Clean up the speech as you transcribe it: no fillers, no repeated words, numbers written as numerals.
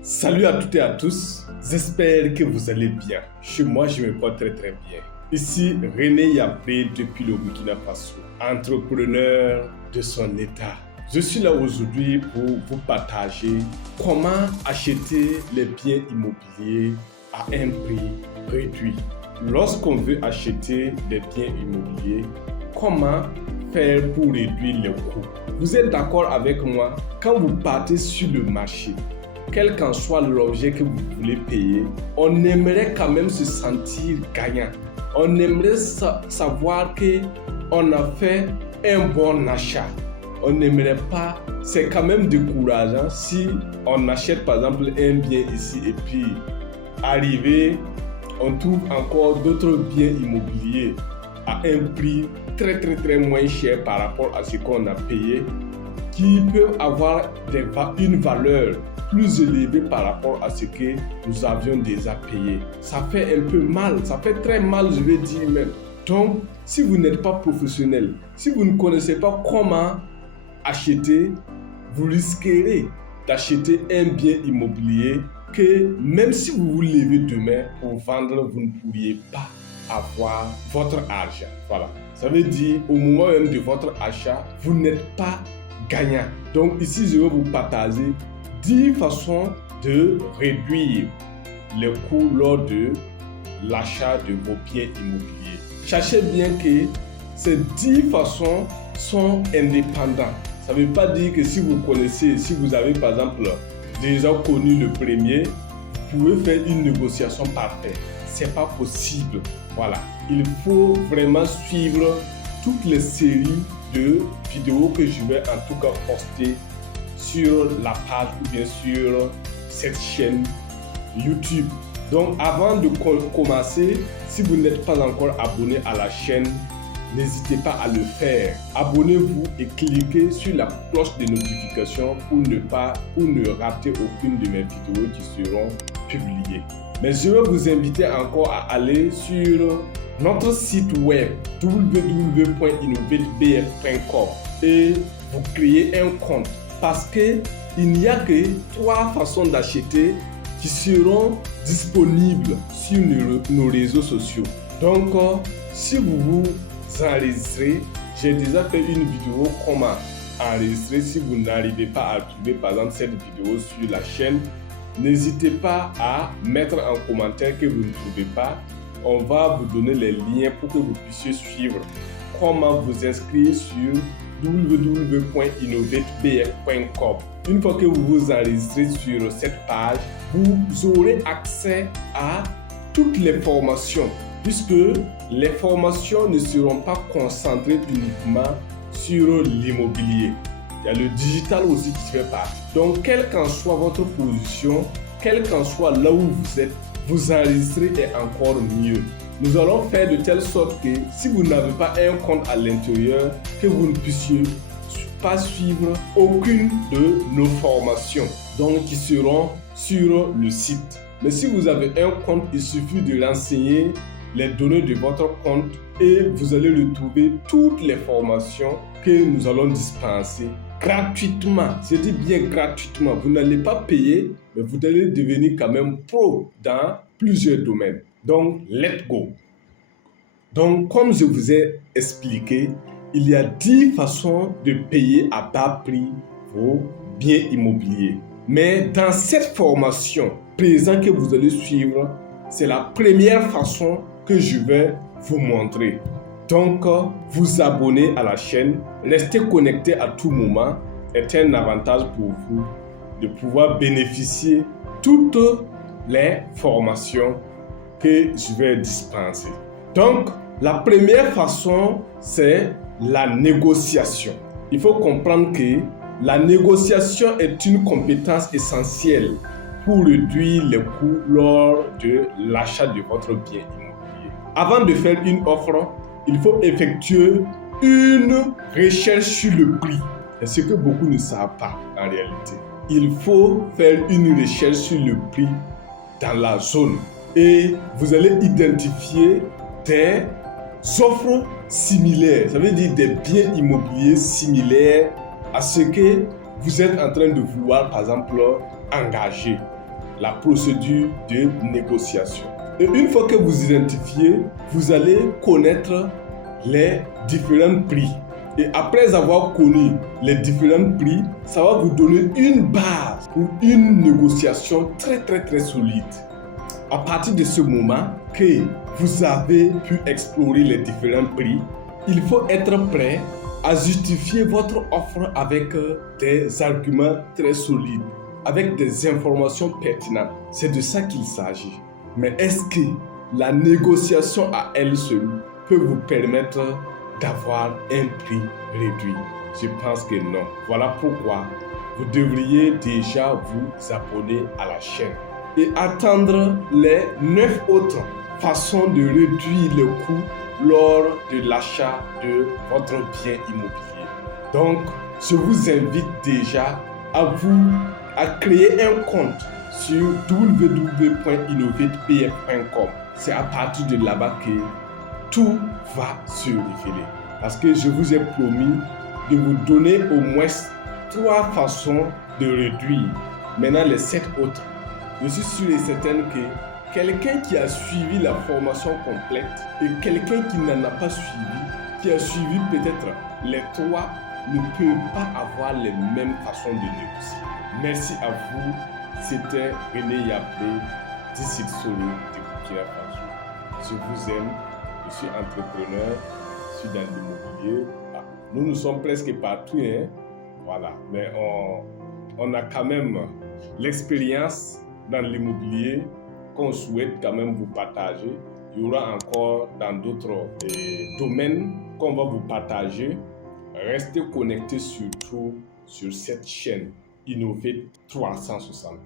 Salut à toutes et à tous, j'espère que vous allez bien. Chez moi, je me porte très bien. Ici, René Yapré depuis le Burkina Faso, entrepreneur de son état. Je suis là aujourd'hui pour vous partager comment acheter les biens immobiliers à un prix réduit. Lorsqu'on veut acheter des biens immobiliers, comment faire pour réduire les coûts? Vous êtes d'accord avec moi? Quand vous partez sur le marché, quel qu'en soit l'objet que vous voulez payer, on aimerait quand même se sentir gagnant. On aimerait savoir qu'on a fait un bon achat. On n'aimerait pas, c'est quand même décourageant si on achète par exemple un bien ici et puis arrivé, on trouve encore d'autres biens immobiliers à un prix très moins cher par rapport à ce qu'on a payé, qui peuvent avoir une valeur plus élevée par rapport à ce que nous avions déjà payé. Ça fait un peu mal, ça fait très mal, je vais dire même. Donc, si vous n'êtes pas professionnel, si vous ne connaissez pas comment acheter, vous risquerez d'acheter un bien immobilier que même si vous vous levez demain pour vendre, vous ne pourriez pas avoir votre argent. Voilà. Ça veut dire, au moment même de votre achat, vous n'êtes pas gagnant. Donc ici, je vais vous partager 10 façons de réduire les coûts lors de l'achat de vos biens immobiliers. Sachez bien que ces 10 façons sont indépendantes. Ça ne veut pas dire que si vous connaissez, si vous avez par exemple déjà connu le premier, vous pouvez faire une négociation parfaite. Ce n'est pas possible. Voilà. Il faut vraiment suivre toutes les séries de vidéos que je vais en tout cas poster sur la page ou bien sur cette chaîne YouTube. Donc avant de commencer, si vous n'êtes pas encore abonné à la chaîne, n'hésitez pas à le faire. Abonnez-vous et cliquez sur la cloche de notification pour ne rater aucune de mes vidéos qui seront publiées. Mais je vais vous inviter encore à aller sur notre site web www.innovatebf.com et vous créez un compte parce qu'il n'y a que 3 façons d'acheter qui seront disponibles sur nos réseaux sociaux. Donc, si vous vous enregistrez, j'ai déjà fait une vidéo comment enregistrer. Si vous n'arrivez pas à trouver par exemple cette vidéo sur la chaîne, n'hésitez pas à mettre en commentaire que vous ne trouvez pas. On va vous donner les liens pour que vous puissiez suivre comment vous inscrire sur www.innovatebf.com. Une fois que vous vous enregistrez sur cette page, vous aurez accès à toutes les formations, puisque les formations ne seront pas concentrées uniquement sur l'immobilier. Il y a le digital aussi qui fait partie. Donc, quelle qu'en soit votre position, quel qu'en soit là où vous êtes, vous enregistrer est encore mieux. Nous allons faire de telle sorte que si vous n'avez pas un compte à l'intérieur, que vous ne puissiez pas suivre aucune de nos formations, donc qui seront sur le site. Mais si vous avez un compte, il suffit de renseigner les données de votre compte et vous allez retrouver toutes les formations que nous allons dispenser gratuitement. Je dis bien gratuitement. Vous n'allez pas payer, mais vous allez devenir quand même pro dans plusieurs domaines. Donc, let's go. Donc, comme je vous ai expliqué, il y a 10 façons de payer à bas prix vos biens immobiliers. Mais dans cette formation présente que vous allez suivre, c'est la première façon que je vais vous montrer. Donc, vous abonner à la chaîne, rester connecté à tout moment est un avantage pour vous de pouvoir bénéficier de toutes les formations que je vais dispenser. Donc, la première façon, c'est la négociation. Il faut comprendre que la négociation est une compétence essentielle pour réduire les coûts lors de l'achat de votre bien immobilier. Avant de faire une offre, il faut effectuer une recherche sur le prix. C'est ce que beaucoup ne savent pas en réalité. Il faut faire une recherche sur le prix dans la zone et vous allez identifier des offres similaires. Ça veut dire des biens immobiliers similaires à ce que vous êtes en train de vouloir, par exemple, engager. la procédure de négociation. Et une fois que vous identifiez, vous allez connaître les différents prix. Et après avoir connu les différents prix, ça va vous donner une base pour une négociation très solide. À partir de ce moment que vous avez pu explorer les différents prix, il faut être prêt à justifier votre offre avec des arguments très solides, avec des informations pertinentes. C'est de ça qu'il s'agit. Mais est-ce que la négociation à elle seule peut vous permettre d'avoir un prix réduit? Je pense que non. Voilà pourquoi vous devriez déjà vous abonner à la chaîne et attendre les 9 autres façons de réduire le coût lors de l'achat de votre bien immobilier. Donc, je vous invite déjà à créer un compte sur www.innovatepf.com. C'est à partir de là-bas que tout va se révéler. Parce que je vous ai promis de vous donner au moins 3 façons de réduire. Maintenant, les 7 autres. Je suis sûr et certain que quelqu'un qui a suivi la formation complète et quelqu'un qui n'en a pas suivi, qui a suivi peut-être les 3, ne peut pas avoir les mêmes façons de négocier. Merci à vous. C'était René Yablé, d'ici Solo de Burkina Faso. Je vous aime. Je suis entrepreneur. Je suis dans l'immobilier. Nous sommes presque partout, hein? Voilà. Mais on a quand même l'expérience dans l'immobilier qu'on souhaite quand même vous partager. Il y aura encore dans d'autres domaines qu'on va vous partager. Restez connectés surtout sur cette chaîne Innovate 360.